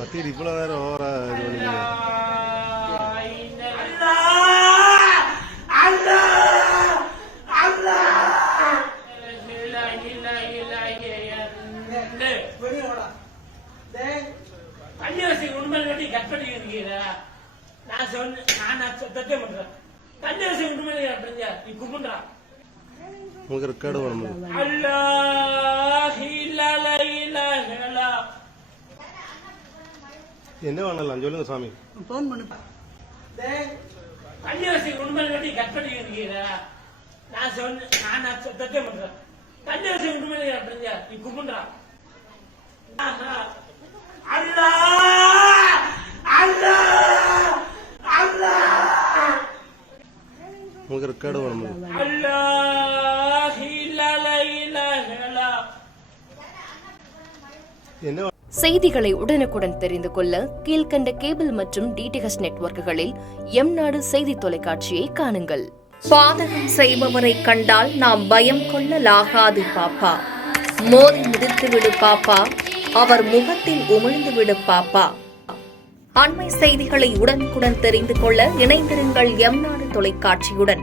கத்திட்டு இவ்வளோ நேரம் ஓவரா இது பண்ணீங்க. கன்னியாசி உண்மையை கட்டி கட் பண்ணி இருக்கீங்களா? நான் சத்தியம் பண்றேன். கன்னியாசி உண்மையை கட்டுறீங்க, நீ கும்பிடுறா. உங்களுக்கு ரெக்கார்டு வரும். என்ன பண்ணலாம் சொல்லுங்க சாமி. போன் பண்ணுப்பா. கன்னியாசி உண்மையை கட்டி கட் பண்ணி இருக்கீங்களா? நான் சத்தியம் பண்றேன். கன்னியாசி உண்மையை கட்டுறீங்க, நீ கும்பிடுறா. உங்களுக்கு ரெக்கார்டு வரும். என்ன செய்திகளை உடனுக்குடன் தெரிந்து கொள்ள கீழ்கண்ட கேபிள் மற்றும் டிடிஎச் நெட்வொர்க்குகளில் எம்நாடு செய்தி தொலைக்காட்சியை காணுங்கள். பாதகம் செய்பவரை கண்டால் நாம் பயம் கொள்ளலாகாது பாப்பா. மோதி மிதித்து விடு பாப்பா, அவர் முகத்தில் உமிழ்ந்து விடு பாப்பா. அண்மை செய்திகளை உடனுக்குடன் தெரிந்து கொள்ள இணைந்திருங்கள் எம்நாடு தொலைக்காட்சியுடன்.